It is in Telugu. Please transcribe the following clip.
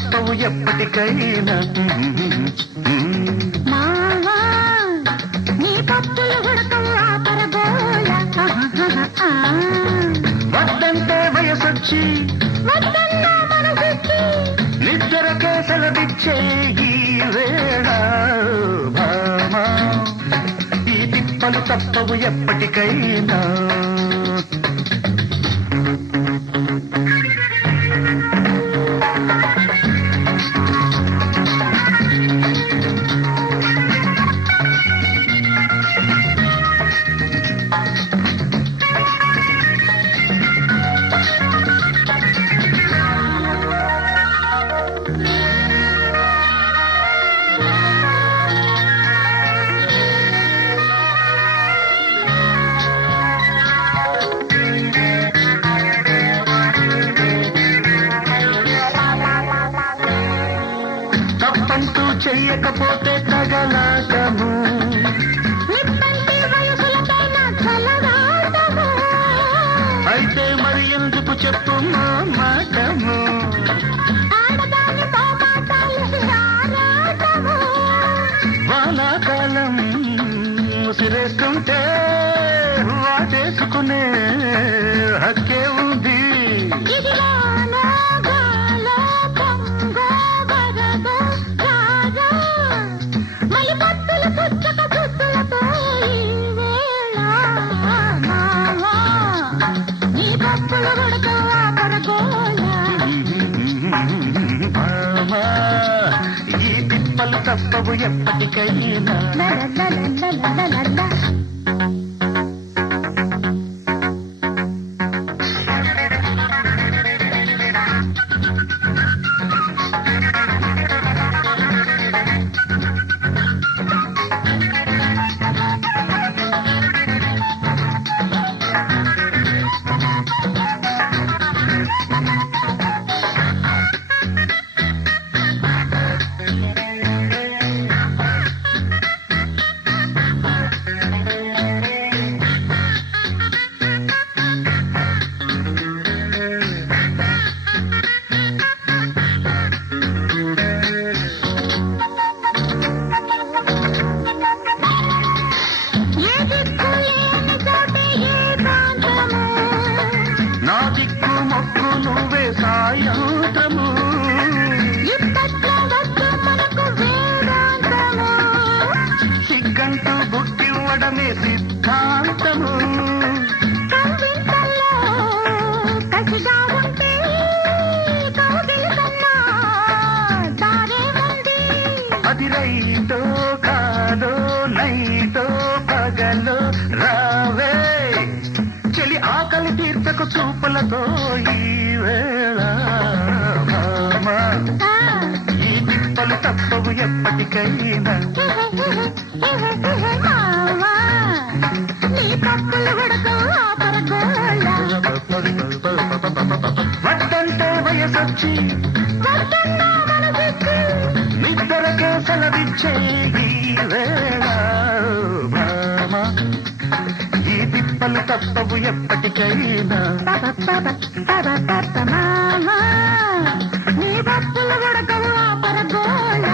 తప్పవు ఎప్పటికైనా. మావా నీ పప్పులు ఉడకవు ఆపరబోల. వద్దంటే వయసొచ్చి వద్దన్నా మనసొచ్చి నిద్రకే సెలవిచ్చే ఈ వేళ భామా, ఈ తిప్పలు తప్పవు ఎప్పటికైనా. తప్పంటూ చెయ్యకపోతే తగలాటము, నిప్పంటి వయసులపైన చల్లగాటము. అయితే మరి ఎందుకు చెప్పు మా మాటము. ఆడదాని మోమాటాలు ఆరాటము. వానాకాలం ముసిరేస్తుంటే వాటేసుకునే హక్కే ఉంది. ఇదిగో నాగాలో పొంగో వరదో రారా. మలి పత్తుల పుచ్చక పుత్తులతో ఈ వేళ మావా నీ పప్పులు ఉడకవు ఆపరగోల. భామా, ఈ తిప్పలు తప్పవు ఎప్పటికైనా. లలలలలలలల. ఏ దిక్కు లేని చోటే ఏ ప్రాంతము. నా దిక్కు మొక్కు నువ్వే సాయంత్రము. ఇప్పట్లో వద్దు మనకు వేదాంతము. సిగ్గంటూ గుట్టివ్వడమే సిద్ధాంతము. కవ్వింతల్లో కసిగా ఉంటే కౌగిలి కన్నా దారే ఉంది. అది రైటో కాదో నైటో పగలో రావే చెలి ఆకలి తీర్చకు చూపులతో ఈ వేళ భామా, ఆ, ఈ తిప్పలు తప్పవు ఎప్పటికైనా. మావా నీ పప్పులు ఉడకవు ఆపరగోల. వద్దంటే వయసొచ్చి వద్దన్నా మనసొచ్చి నిద్రకే సెలవిచ్చే ఈ వేళ భామా, ఈ తిప్పలు తప్పవు ఎప్పటికైనా. మావా నీ పప్పులు ఉడకవు ఆపరగోల.